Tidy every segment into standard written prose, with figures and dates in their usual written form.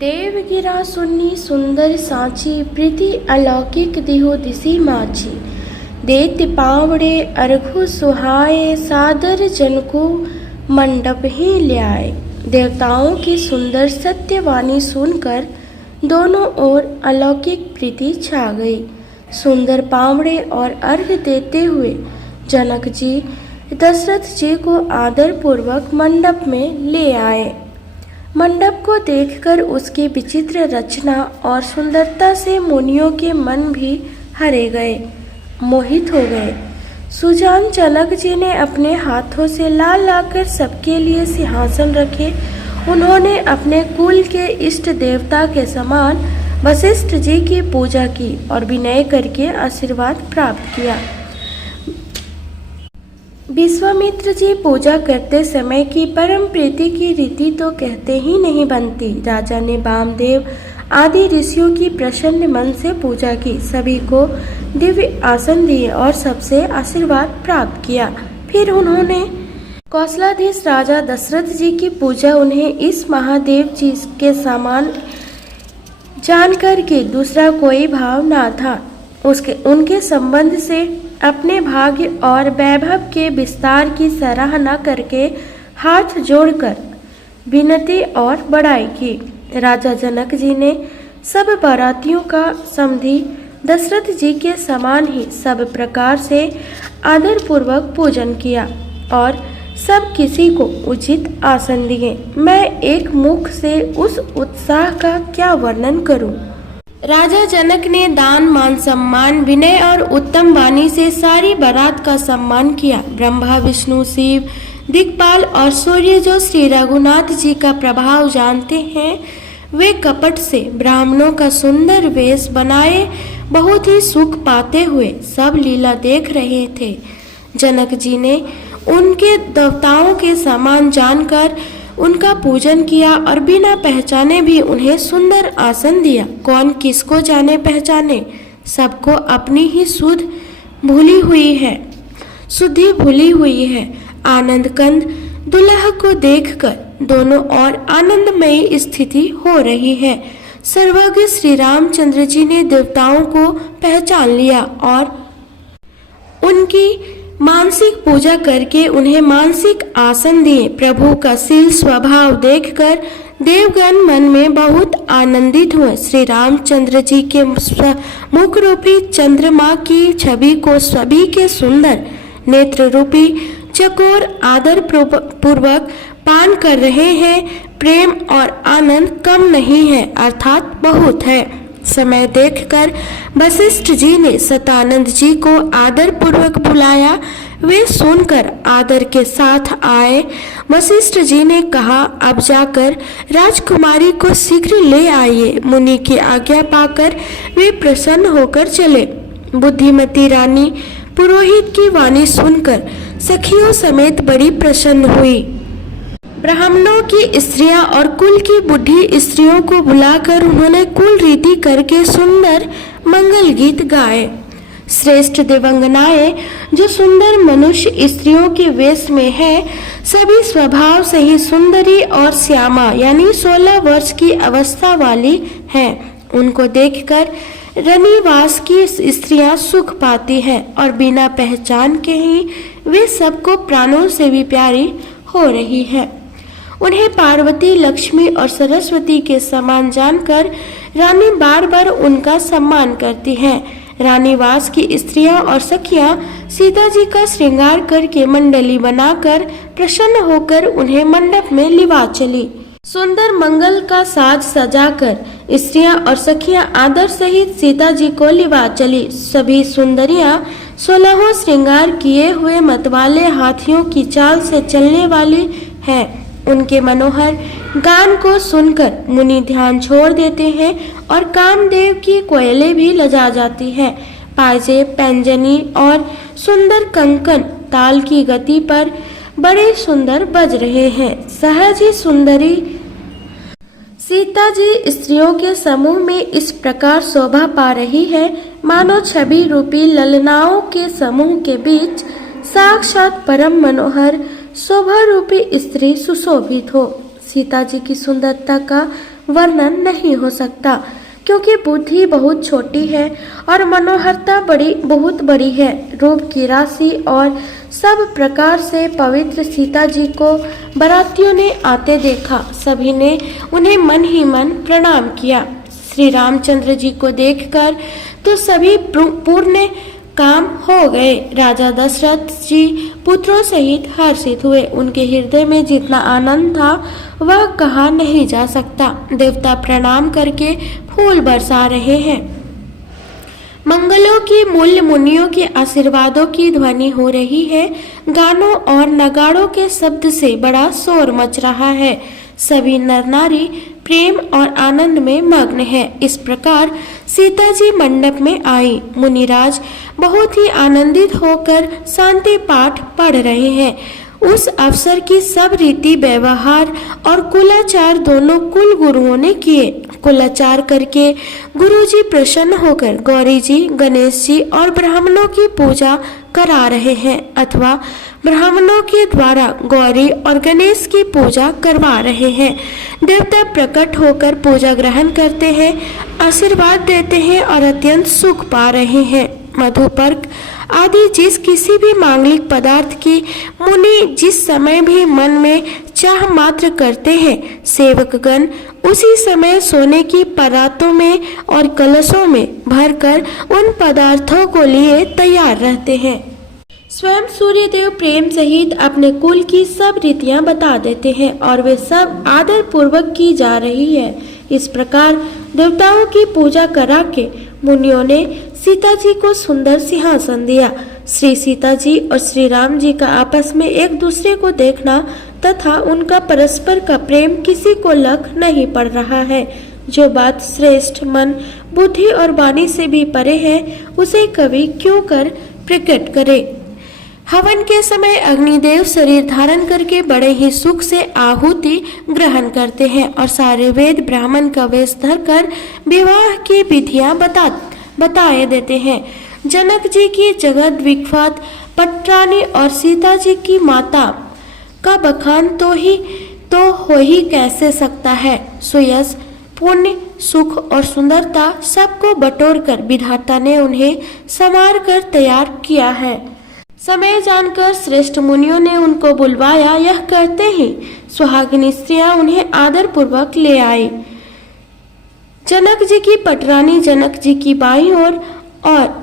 देवगिरा सुन्नी सुंदर सांची प्रीति अलौकिक दिहो दिसी माची। देत पावड़े अर्घु सुहाए सादर जन को मंडप ही ल्याए। देवताओं की सुंदर सत्यवाणी सुनकर दोनों ओर अलौकिक प्रीति छा गई। सुंदर पावड़े और अर्घ देते हुए जनक जी दशरथ जी को आदर पूर्वक मंडप में ले आए। मंडप को देखकर उसकी विचित्र रचना और सुंदरता से मुनियों के मन भी हरे गए, मोहित हो गए। सुजान जनक जी ने अपने हाथों से ला लाकर सबके लिए सिंहासन रखे। उन्होंने अपने कुल के इष्ट देवता के समान वशिष्ठ जी की पूजा की और विनय करके आशीर्वाद प्राप्त किया। विश्वामित्र जी पूजा करते समय की परम प्रीति की रीति तो कहते ही नहीं बनती। राजा ने वामदेव आदि ऋषियों की प्रसन्न मन से पूजा की, सभी को दिव्य आसन दिए और सबसे आशीर्वाद प्राप्त किया। फिर उन्होंने कौशलाधीश राजा दशरथ जी की पूजा उन्हें इस महादेव जी के समान जानकर के दूसरा कोई भाव ना था। उनके संबंध से अपने भाग्य और वैभव के विस्तार की सराहना करके हाथ जोड़कर विनती और बड़ाई की। राजा जनक जी ने सब बारातियों का समधी दशरथ जी के समान ही सब प्रकार से आदर पूर्वक पूजन किया और सब किसी को उचित आसन दिए। मैं एक मुख से उस उत्साह का क्या वर्णन करूं। राजा जनक ने दान मान सम्मान विनय और उत्तम वाणी से सारी बारात का सम्मान किया। ब्रह्मा विष्णु शिव दिक्पाल और सूर्य जो श्री रघुनाथ जी का प्रभाव जानते हैं, वे कपट से ब्राह्मणों का सुंदर वेश बनाए बहुत ही सुख पाते हुए सब लीला देख रहे थे। जनक जी ने उनके देवताओं के समान जानकर उनका पूजन किया और बिना पहचाने भी उन्हें सुंदर आसन दिया। कौन किसको जाने पहचाने, सबको अपनी ही सुधि भूली हुई है। आनंद कंद दुल्हा को देखकर दोनों ओर आनंदमयी स्थिति हो रही है। सर्वज्ञ श्री रामचंद्र जी ने देवताओं को पहचान लिया और उनकी मानसिक पूजा करके उन्हें मानसिक आसन दिए। प्रभु का शील स्वभाव देखकर देवगण मन में बहुत आनंदित हुए। श्री रामचंद्र जी के मुख रूपी चंद्रमा की छवि को सभी के सुंदर नेत्र रूपी चकोर आदर पूर्वक पान कर रहे हैं। प्रेम और आनंद कम नहीं है, अर्थात बहुत है। समय देखकर वशिष्ठ जी ने सतानंद जी को आदर पूर्वक बुलाया। वे सुनकर आदर के साथ आए। वशिष्ठ जी ने कहा, अब जाकर राजकुमारी को शीघ्र ले आइए। मुनि की आज्ञा पाकर वे प्रसन्न होकर चले। बुद्धिमती रानी पुरोहित की वाणी सुनकर सखियों समेत बड़ी प्रसन्न हुई। ब्राह्मणों की स्त्रियां और कुल की बुढ़ी स्त्रियों को बुलाकर उन्होंने कुल रीति करके सुंदर मंगल गीत गाए। श्रेष्ठ देवंगनाएं जो सुंदर मनुष्य स्त्रियों के वेश में है, सभी स्वभाव से ही सुंदरी और श्यामा यानी 16 वर्ष की अवस्था वाली हैं। उनको देखकर रनिवास की स्त्रियां सुख पाती हैं और बिना पहचान के ही वे सबको प्राणों से भी प्यारी हो रही है। उन्हें पार्वती लक्ष्मी और सरस्वती के समान जानकर रानी बार बार उनका सम्मान करती हैं। रानीवास की स्त्रियां और सखियां सीता जी का श्रृंगार करके मंडली बनाकर प्रसन्न होकर उन्हें मंडप में लिवा चली। सुंदर मंगल का साज सजाकर स्त्रियां और सखियां आदर सहित सीता जी को लिवा चली। सभी सुंदरियां 16 श्रृंगार किए हुए मतवाले हाथियों की चाल से चलने वाली हैं। उनके मनोहर गान को सुनकर मुनि ध्यान छोड़ देते हैं और कामदेव की कोयलें भी लजा जाती हैं। पाजे पैंजनी और सुंदर कंकन ताल की गति पर बड़े सुंदर बज रहे हैं। सहज ही सुंदरी सीता जी स्त्रियों के समूह में इस प्रकार शोभा पा रही है, मानो छवि रूपी ललनाओं के समूह के बीच साक्षात परम मनोहर शोभा रूपी स्त्री सुशोभित हो। सीता जी की सुंदरता का वर्णन नहीं हो सकता, क्योंकि बुद्धि बहुत छोटी है और मनोहरता बहुत बड़ी है। रूप की राशि और सब प्रकार से पवित्र सीता जी को बारातियों ने आते देखा। सभी ने उन्हें मन ही मन प्रणाम किया। श्री रामचंद्र जी को देखकर तो सभी पूर्ण काम हो गए। राजा दशरथ जी पुत्रों सहित हर्षित हुए। उनके हृदय में जितना आनंद था वह कहा नहीं जा सकता। देवता प्रणाम करके फूल बरसा रहे हैं। मंगलों की मूल्य मुनियों के आशीर्वादों की ध्वनि हो रही है। गानों और नगाड़ों के शब्द से बड़ा शोर मच रहा है। सभी नर नारी प्रेम और आनंद में मग्न है। इस प्रकार सीता जी मंडप में आई। मुनिराज बहुत ही आनंदित होकर शांति पाठ पढ़ रहे हैं। उस अवसर की सब रीति व्यवहार और कुलाचार दोनों कुल गुरुओं ने किए। कुलाचार करके गुरुजी प्रसन्न होकर गौरी जी, गणेश जी और ब्राह्मणों की पूजा करा रहे हैं, अथवा ब्राह्मणों के द्वारा गौरी और गणेश की पूजा करवा रहे हैं। देवता प्रकट होकर पूजा ग्रहण करते हैं, आशीर्वाद देते हैं और अत्यंत सुख पा रहे हैं। मधुपर्क आदि जिस किसी भी मांगलिक पदार्थ की मुनि जिस समय भी मन में चाह मात्र करते हैं, सेवकगण उसी समय सोने की परातों में और कलशों में भरकर उन पदार्थों को लिए तैयार रहते हैं। स्वयं सूर्यदेव प्रेम सहित अपने कुल की सब रीतियां बता देते हैं और वे सब आदर पूर्वक की जा रही है। इस प्रकार देवताओं की पूजा करा के मुनियों ने सीता जी को सुंदर सिंहासन दिया। श्री सीता जी और श्री राम जी का आपस में एक दूसरे को देखना तथा उनका परस्पर का प्रेम किसी को लख नहीं पड़ रहा है। जो बात श्रेष्ठ मन, बुद्धि और वाणी से भी परे है, उसे कवि क्यों कर प्रकट करे। हवन के समय अग्निदेव शरीर धारण करके बड़े ही सुख से आहुति ग्रहण करते हैं और सारे वेद ब्राह्मण का वेश धरकर विवाह की विधियां बताए देते हैं। जनक जी की जगत विख्यात पटरानी और सीता जी की माता का बखान तो हो ही कैसे सकता है। सुयश, पुण्य, सुख और सुंदरता सबको बटोरकर विधाता ने उन्हें संवार कर तैयार किया है। समय जानकर श्रेष्ठ मुनियों ने उनको बुलवाया। यह कहते ही सुहागिनी स्त्रियां उन्हें आदर पूर्वक ले आई। जनक जी की पटरानी जनक जी की बाईं ओर और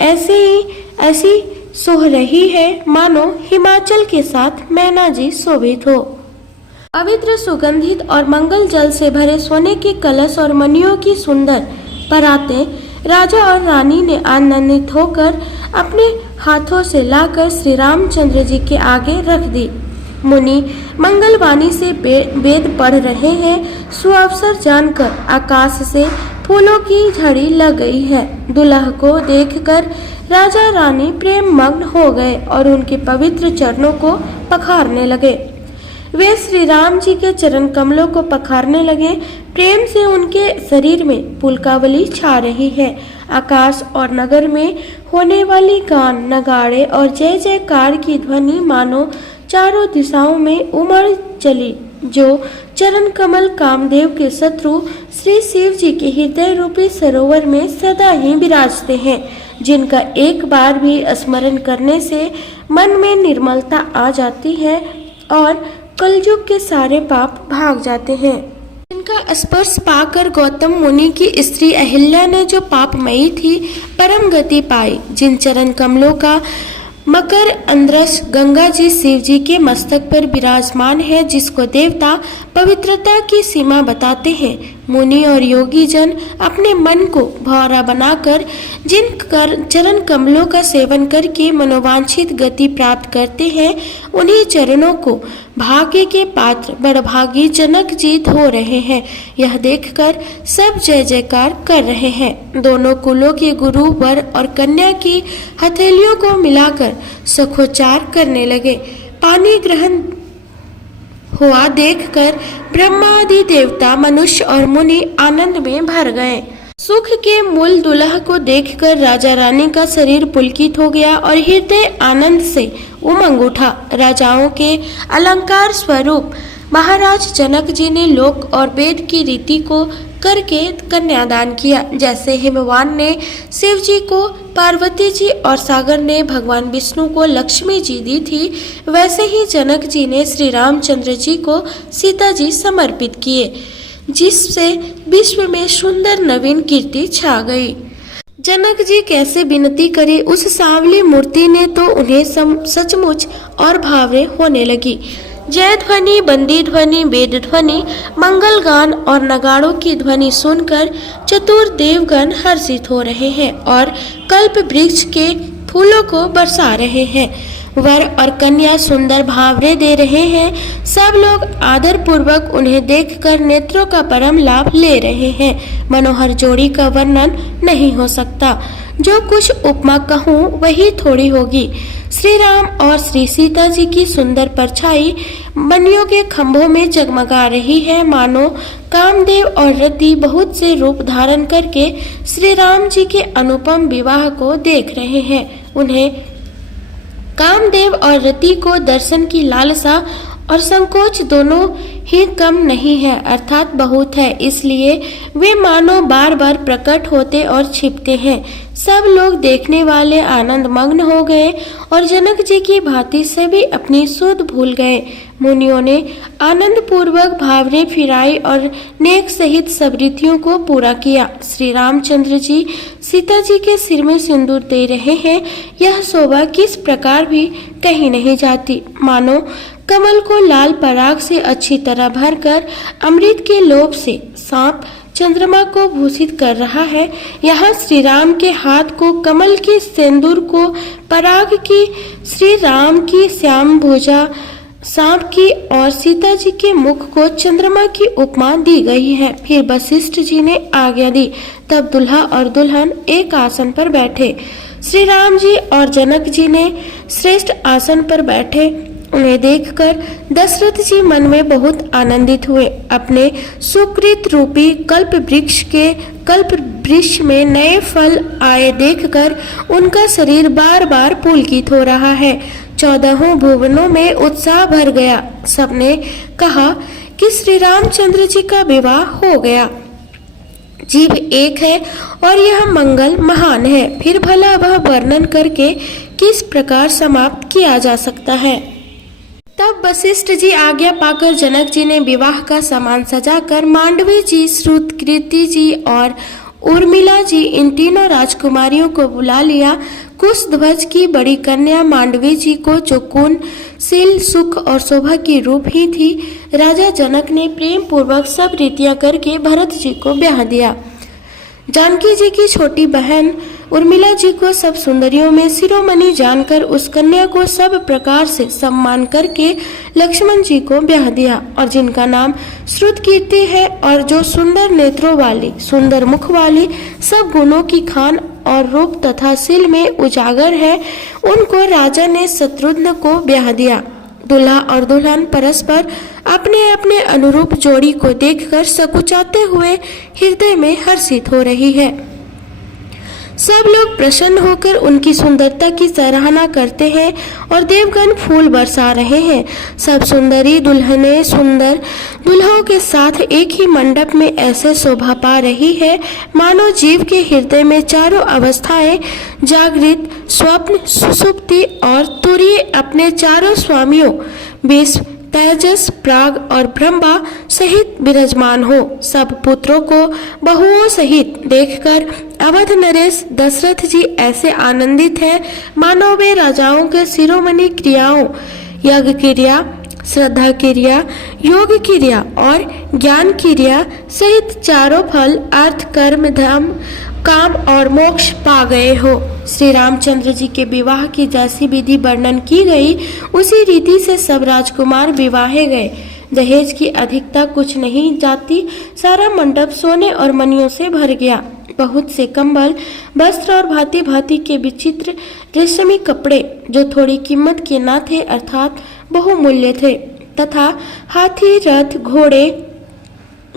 ऐसी सोह रही है मानो हिमाचल के साथ मैना जी शोभित हो। पवित्र, सुगंधित और मंगल जल से भरे सोने के कलश और मणियों की सुंदर परातें राजा और रानी ने आनंदित होकर अपने हाथों से लाकर श्री रामचंद्र जी के आगे रख दी। मुनि मंगलवाणी से वेद पढ़ रहे हैं। सुअवसर जानकर आकाश से फूलों की झड़ी लग गई है। दुल्हा को देखकर राजा रानी प्रेम मग्न हो गए और उनके पवित्र चरणों को पखारने लगे। वे श्री राम जी के चरण कमलों को पखारने लगे। प्रेम से उनके शरीर में पुलकावली छा रही है। आकाश और नगर में होने वाली गान, नगाड़े और जय जयकार की ध्वनि मानो चारों दिशाओं में उमड़ चली। जो चरण कमल कामदेव के शत्रु श्री शिव जी के हृदय रूपी सरोवर में सदा ही विराजते हैं, जिनका एक बार भी स्मरण करने से मन में निर्मलता आ जाती है और कलयुग के सारे पाप भाग जाते हैं। जिनका स्पर्श पाकर गौतम मुनि की स्त्री अहिल्या ने जो पापमयी थी परम गति पाई। जिन चरण कमलों का मकर अंद्रश गंगा जी शिव जी के मस्तक पर विराजमान है, जिसको देवता पवित्रता की सीमा बताते हैं। मुनि और योगी जन अपने मन को भौरा बनाकर जिन चरण कमलों का सेवन करके मनोवांछित गति प्राप्त करते हैं, उन्हीं चरणों को भाग्य के पात्र बड़भागी जनक जी धो रहे हैं। यह देखकर सब जय जयकार कर रहे हैं। दोनों कुलों के गुरु वर और कन्या की हथेलियों को मिलाकर सखोचार करने लगे। पानी ग्रहण हुआ देखकर ब्रह्मा आदि देवता, मनुष्य और मुनि आनंद में भर गए। सुख के मूल दुल्हा को देखकर राजा रानी का शरीर पुलकित हो गया और हृदय आनंद से उमंग उठा। राजाओं के अलंकार स्वरूप महाराज जनक जी ने लोक और वेद की रीति को करके कन्यादान किया। जैसे हिमवान ने शिव जी को, पार्वती जी और सागर ने भगवान विष्णु को लक्ष्मी जी दी थी, वैसे ही जनक जी ने श्री रामचंद्र जी को सीता जी समर्पित किए, जिससे विश्व में सुंदर नवीन कीर्ति छा गई। जनक जी कैसे विनती करे, उस सांवली मूर्ति ने तो उन्हें सचमुच और भावरे होने लगी। जय ध्वनि, बंदी ध्वनि, वेद ध्वनि, मंगल गान और नगाड़ों की ध्वनि सुनकर चतुर देवगण हर्षित हो रहे हैं और कल्प वृक्ष के फूलों को बरसा रहे हैं। वर और कन्या सुंदर भावरे दे रहे हैं। सब लोग आदर पूर्वक उन्हें देखकर नेत्रों का परम लाभ ले रहे हैं। मनोहर जोड़ी का वर्णन नहीं हो सकता। जो कुछ उपमा कहूँ वही थोड़ी होगी। श्री राम और श्री सीता जी की सुंदर परछाई बनियों के खंभों में जगमगा रही है, मानो कामदेव और रति बहुत से रूप धारण करके श्री राम जी के अनुपम विवाह को देख रहे हैं। उन्हें कामदेव और रति को दर्शन की लालसा और संकोच दोनों ही कम नहीं है, अर्थात बहुत है, इसलिए वे मानो बार बार प्रकट होते और छिपते हैं। सब लोग देखने वाले आनंद मग्न हो गए और जनक जी की भांति से भी अपनी सुध भूल गए। मुनियों ने आनंद पूर्वक भावरे फिराई और नेक सहित सब रीतियों को पूरा किया। श्री रामचंद्र जी सीता जी के सिर में सिंदूर दे रहे हैं। यह शोभा किस प्रकार भी कहीं नहीं जाती, मानो कमल को लाल पराग से अच्छी तरह भरकर अमृत के लोभ से सांप चंद्रमा को भूषित कर रहा है। यहाँ श्री राम के हाथ को कमल के सिंदूर को पराग की, श्री राम की श्याम भुजा सांप की और सीता जी के मुख को चंद्रमा की उपमा दी गई है। फिर वशिष्ठ जी ने आज्ञा दी। तब दुल्हा और दुल्हन एक आसन पर बैठे। श्री राम जी और जनक जी ने श्रेष्ठ आसन पर बैठे। उन्हें देखकर दशरथ जी मन में बहुत आनंदित हुए। अपने सुकृत रूपी कल्प वृक्ष में नए फल आए देखकर उनका शरीर बार बार पुलकित हो रहा है। 14 भुवनों में उत्साह भर गया। सबने कहा कि श्री रामचंद्र जी का विवाह हो गया। जीव एक है और यह मंगल महान है, फिर भला वह वर्णन करके किस प्रकार समाप्त किया जा सकता है। तब वशिष्ठ जी आज्ञा पाकर जनक जी ने विवाह का सामान सजाकर मांडवी जी, श्रुतकीर्ति जी और उर्मिला जी इन तीनों राजकुमारियों को बुला लिया। कुशध्वज की बड़ी कन्या मांडवी जी को, जो गुण, शील, सुख और शोभा की रूप ही थी, राजा जनक ने प्रेम पूर्वक सब रीतियां करके भरत जी को ब्याह दिया। जानकी जी की छोटी बहन उर्मिला जी को सब सुंदरियों में शिरोमणि जानकर उस कन्या को सब प्रकार से सम्मान करके लक्ष्मण जी को ब्याह दिया, और जिनका नाम श्रुतकीर्ति है और जो सुंदर नेत्रों वाली, सुंदर मुख वाली, सब गुणों की खान और रूप तथा शील में उजागर है, उनको राजा ने शत्रुघ्न को ब्याह दिया। दूल्हा और दुल्हन परस्पर अपने अपने अनुरूप जोड़ी को देखकर सकुचाते हुए हृदय में हर्षित हो रही है। सब लोग प्रसन्न होकर उनकी सुंदरता की सराहना करते हैं और देवगण फूल बरसा रहे हैं। सब सुंदरी दुल्हनें सुंदर दुल्हों के साथ एक ही मंडप में ऐसे शोभा पा रही है, मानो जीव के हृदय में चारों अवस्थाएं, जागृत, स्वप्न, सुषुप्ति और तुरीय अपने चारों स्वामियों विश्व, तेजस, प्राग और ब्रह्मा सहित विराजमान हो। सब पुत्रों को बहुओं सहित देखकर अवध नरेश दशरथ जी ऐसे आनंदित हैं, मानो वे राजाओं के शिरोमणि क्रियाओं, यज्ञ क्रिया, श्रद्धा क्रिया, योग क्रिया और ज्ञान क्रिया सहित चारों फल, अर्थ, कर्म, धर्म, काम और मोक्ष पा गए हो। श्री रामचंद्र जी के विवाह की जैसी विधि वर्णन की गई, उसी रीति से सब राजकुमार विवाहे गए। दहेज की अधिकता कुछ नहीं जाती। सारा मंडप सोने और मणियों से भर गया। बहुत से कंबल, वस्त्र और भांति भांति के विचित्र रेशमी कपड़े, जो थोड़ी कीमत के न थे अर्थात बहुमूल्य थे, तथा हाथी, रथ, घोड़े,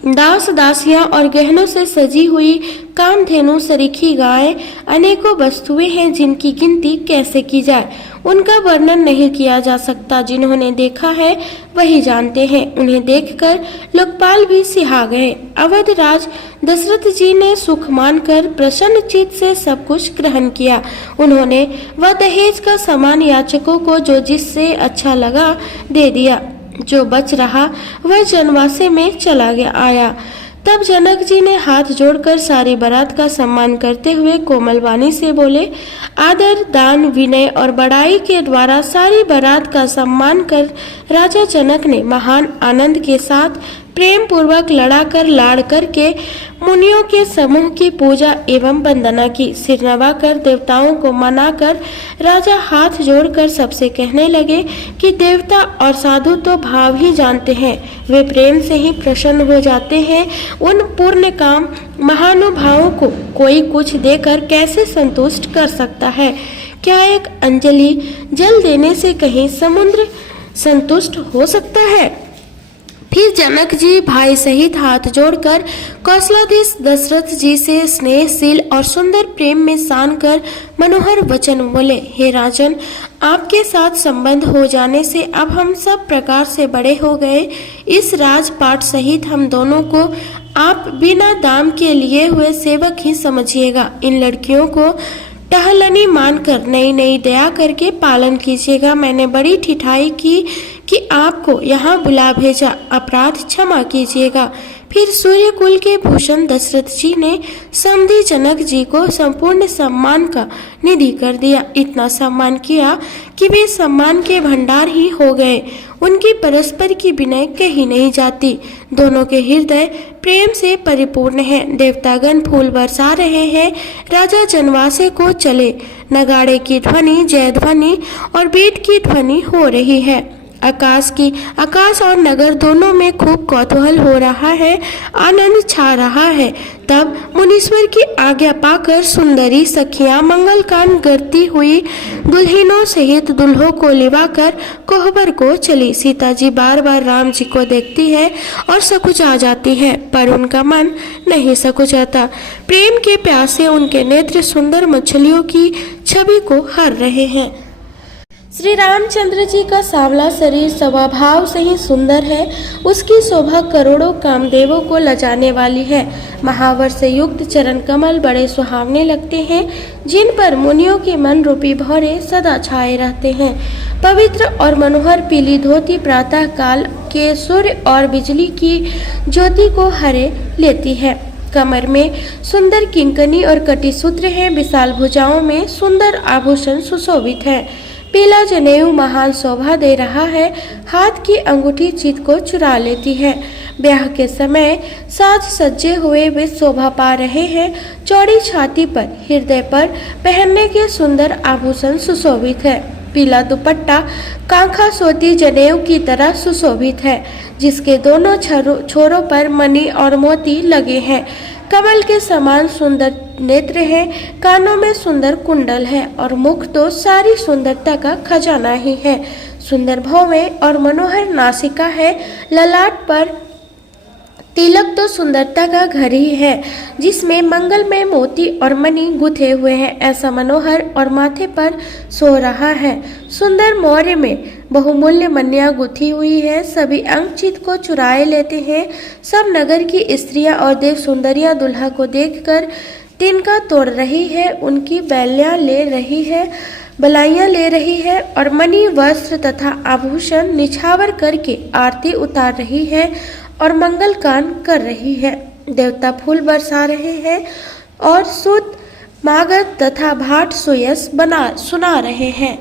दास दासियां और गहनों से सजी हुई कामधेनु सरीखी गायें अनेकों वस्तुएं हैं जिनकी गिनती कैसे की जाए, उनका वर्णन नहीं किया जा सकता। जिन्होंने देखा है वही जानते हैं। उन्हें देखकर लोकपाल भी सिहा गए। अवध राज दशरथ जी ने सुख मानकर प्रसन्न चित्त से सब कुछ ग्रहण किया। उन्होंने वह दहेज का सामान याचकों को जो जिससे अच्छा लगा दे दिया। जो बच रहा वह जनवासे में चला गया आया। तब जनक जी ने हाथ जोड़कर सारी बारात का सम्मान करते हुए कोमल वाणी से बोले, आदर, दान, विनय और बड़ाई के द्वारा सारी बारात का सम्मान कर राजा जनक ने महान आनंद के साथ प्रेम पूर्वक लड़ाकर लाड़ करके मुनियों के समूह की पूजा एवं वंदना की। सिर नवाकर देवताओं को मनाकर राजा हाथ जोड़कर सबसे कहने लगे कि देवता और साधु तो भाव ही जानते हैं, वे प्रेम से ही प्रसन्न हो जाते हैं। उन पूर्ण काम महानुभावों को कोई कुछ देकर कैसे संतुष्ट कर सकता है? क्या एक अंजलि जल देने से कहीं समुद्र संतुष्ट हो सकता है? फिर जनक जी भाई सहित हाथ जोड़कर कौशलाधीश दशरथ जी से स्नेहशील और सुंदर प्रेम में सान कर मनोहर वचन बोले, हे राजन, आपके साथ संबंध हो जाने से अब हम सब प्रकार से बड़े हो गए। इस राजपाट सहित हम दोनों को आप बिना दाम के लिए हुए सेवक ही समझिएगा। इन लड़कियों को टहलनी मानकर नई नई दया करके पालन कीजिएगा। मैंने बड़ी ठिठाई की कि आपको यहाँ बुला भेजा, अपराध क्षमा कीजिएगा। फिर सूर्यकुल के भूषण दशरथ जी ने समधी जनक जी को संपूर्ण सम्मान का निधि कर दिया। इतना सम्मान किया कि वे सम्मान के भंडार ही हो गए। उनकी परस्पर की विनय कही नहीं जाती। दोनों के हृदय प्रेम से परिपूर्ण हैं। देवतागण फूल बरसा रहे हैं। राजा जनवासे को चले। नगाड़े की ध्वनि, जय ध्वनि और बीट की ध्वनि हो रही है। आकाश और नगर दोनों में खूब कौतूहल हो रहा है, आनंद छा रहा है। तब मुनीश्वर की आज्ञा पाकर सुंदरी सखियां मंगलकान करती हुई दुल्हनों सहित दुल्हों को लिवाकर कोहबर को चली। सीता जी बार बार राम जी को देखती है और सकुचा जाती है, पर उनका मन नहीं सकुचाता। प्रेम के प्यासे उनके नेत्र सुंदर मछलियों की छवि को हर रहे हैं। श्री रामचंद्र जी का सांवला शरीर स्वभाव से ही सुंदर है। उसकी शोभा करोड़ों कामदेवों को लजाने वाली है। महावर से युक्त चरण कमल बड़े सुहावने लगते हैं, जिन पर मुनियों के मन रूपी भौरे सदा छाए रहते हैं। पवित्र और मनोहर पीली धोती प्रातः काल के सूर्य और बिजली की ज्योति को हरे लेती है। कमर में सुंदर किंकनी और कटिसूत्र है। विशाल भुजाओं में सुंदर आभूषण सुशोभित है। पीला जनेऊ महान शोभा दे रहा है। हाथ की अंगूठी चित्त को चुरा लेती है। ब्याह के समय साज सज्जे हुए वे शोभा पा रहे हैं। चौड़ी छाती पर, हृदय पर पहनने के सुंदर आभूषण सुशोभित है। पीला दुपट्टा कांखा सोती जनेऊ की तरह सुशोभित है, जिसके दोनों छोरों पर मणि और मोती लगे हैं। कमल के समान सुंदर नेत्र है। कानों में सुंदर कुंडल है और मुख तो सारी सुंदरता का खजाना ही है। सुंदर भौवें और मनोहर नासिका है। ललाट पर तिलक तो सुंदरता का घर ही है, जिसमें मंगलमय मोती और मणि गुथे हुए हैं। ऐसा मनोहर और माथे पर सो रहा है। सुंदर मौर्य में बहुमूल्य मन्या गुथी हुई है। सभी अंग चित्त को चुराए लेते हैं। सब नगर की स्त्रियां और देव सुंदरियां दुल्हा को देखकर तिनका तोड़ रही है। उनकी बैलियां ले रही है, बलाइयां ले रही है और मणि वस्त्र तथा आभूषण निछावर करके आरती उतार रही है और मंगलगान कर रही है। देवता फूल बरसा रहे हैं और सूत मागध तथा भाट सुयस सुना रहे हैं।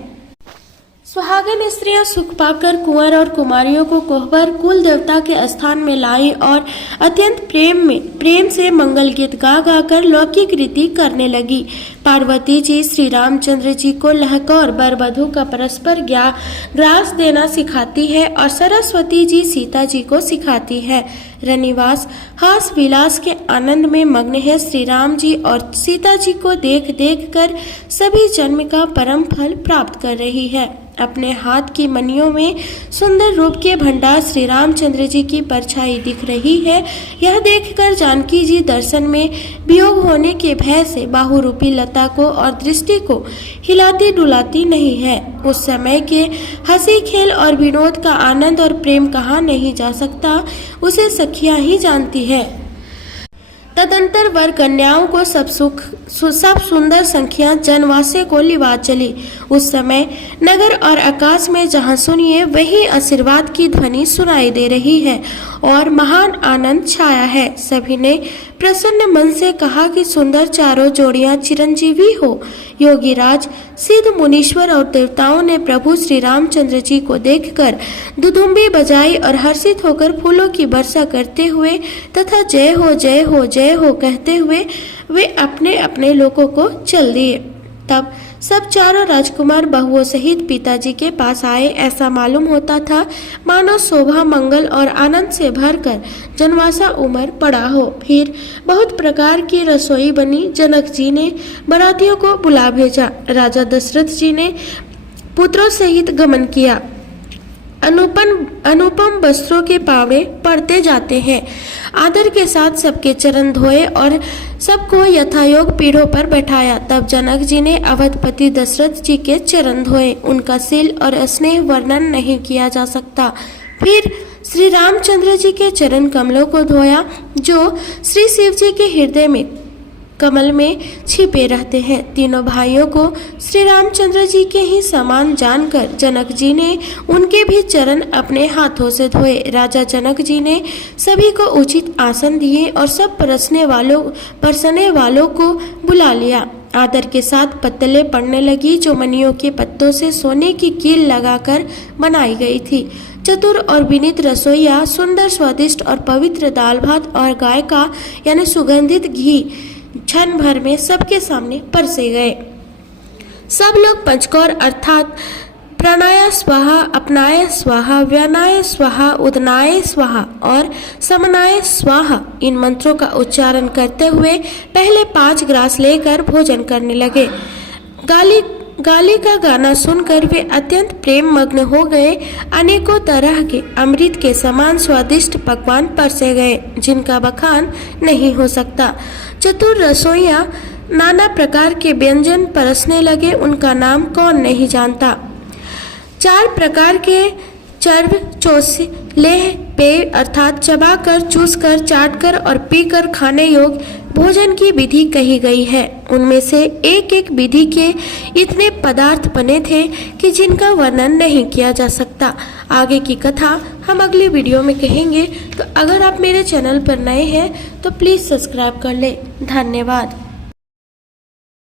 सुहागन स्त्रियां सुख पाकर कुंवर और कुमारियों को कोहबर कुल देवता के स्थान में लाई और अत्यंत प्रेम से मंगल गीत गा गाकर लौकिक रीति करने लगी। पार्वती जी श्री रामचंद्र जी को लहकौर वर वधू का परस्पर ग्रास देना सिखाती है और सरस्वती जी सीता जी को सिखाती है। रनिवास हास विलास के आनंद में मग्न है। श्री राम जी और सीता जी को देख देख कर सभी जन्म का परम फल प्राप्त कर रही है। अपने हाथ की मणियों में सुंदर रूप के भंडार श्री रामचंद्र जी की परछाई दिख रही है। यह देखकर जानकी जी दर्शन में वियोग होने के भय से बाहुरूपी लता को और दृष्टि को हिलाती डुलाती नहीं है। उस समय के हंसी खेल और विनोद का आनंद और प्रेम कहा नहीं जा सकता, उसे सखियां ही जानती है। तदंतर वर कन्याओं को सब सुंदर संख्या जनवासे को लिवा चली। उस समय नगर और आकाश में जहां सुनिए वही आशीर्वाद की ध्वनि सुनाई दे रही है और महान आनंद छाया है। सभी ने प्रसन्न मन से कहा कि सुंदर चारों जोड़ियां चिरंजीवी हो। योगीराज, सिद्ध मुनीश्वर और देवताओं ने प्रभु श्री रामचंद्र जी को देखकर दुदुम्बी बजाई और हर्षित होकर फूलों की वर्षा करते हुए तथा जय हो जय हो जय हो कहते हुए वे अपने अपने लोगों को चल दिए। तब सब चारों राजकुमार बहुओं सहित पिताजी के पास आए। ऐसा मालूम होता था मानो शोभा, मंगल और आनंद से भरकर जनवासा उमड़ पड़ा हो। फिर बहुत प्रकार की रसोई बनी। जनक जी ने बारातियों को बुला भेजा। राजा दशरथ जी ने पुत्रों सहित गमन किया। अनुपम वस्त्रों के पावड़े पड़ते जाते हैं। आदर के साथ सबके चरण धोए और सबको यथायोग पीढ़ों पर बैठाया। तब जनक जी ने अवधपति दशरथ जी के चरण धोए। उनका शील और स्नेह वर्णन नहीं किया जा सकता। फिर श्री रामचंद्र जी के चरण कमलों को धोया जो श्री शिव जी के हृदय में कमल में छिपे रहते हैं। तीनों भाइयों को श्री रामचंद्र जी के ही समान जानकर जनक जी ने उनके भी चरण अपने हाथों से धोए। राजा जनक जी ने सभी को उचित आसन दिए और सब परसने वालों को बुला लिया। आदर के साथ पत्तलें पड़ने लगी जो मणियों के पत्तों से सोने की कील लगाकर बनाई गई थी। चतुर और विनीत रसोइया सुंदर, स्वादिष्ट और पवित्र दाल भात और गाय का यानी सुगंधित घी क्षण भर में सबके सामने परसे गए। सब लोग पंचकौर अर्थात प्राणाय स्वाहा, अपनाय स्वाहा, व्यानाय स्वाहा, उदनाय स्वाहा और समनाय स्वाहा इन मंत्रों का उच्चारण करते हुए पहले 5 ग्रास लेकर भोजन करने लगे। गाली का गाना सुनकर वे अत्यंत प्रेम मग्न हो गए। अनेकों तरह के अमृत के समान स्वादिष्ट पकवान परसे गए जिनका बखान नहीं हो सकता। चतुर रसोइया नाना प्रकार के व्यंजन परसने लगे, उनका नाम कौन नहीं जानता। 4 प्रकार के चर्व, चोसे, लेह, पेय अर्थात चबाकर, चूसकर, चाटकर और पीकर खाने योग्य भोजन की विधि कही गई है। उनमें से एक एक विधि के इतने पदार्थ बने थे कि जिनका वर्णन नहीं किया जा सकता। आगे की कथा हम अगली वीडियो में कहेंगे। तो अगर आप मेरे चैनल पर नए हैं तो प्लीज़ सब्सक्राइब कर लें। धन्यवाद।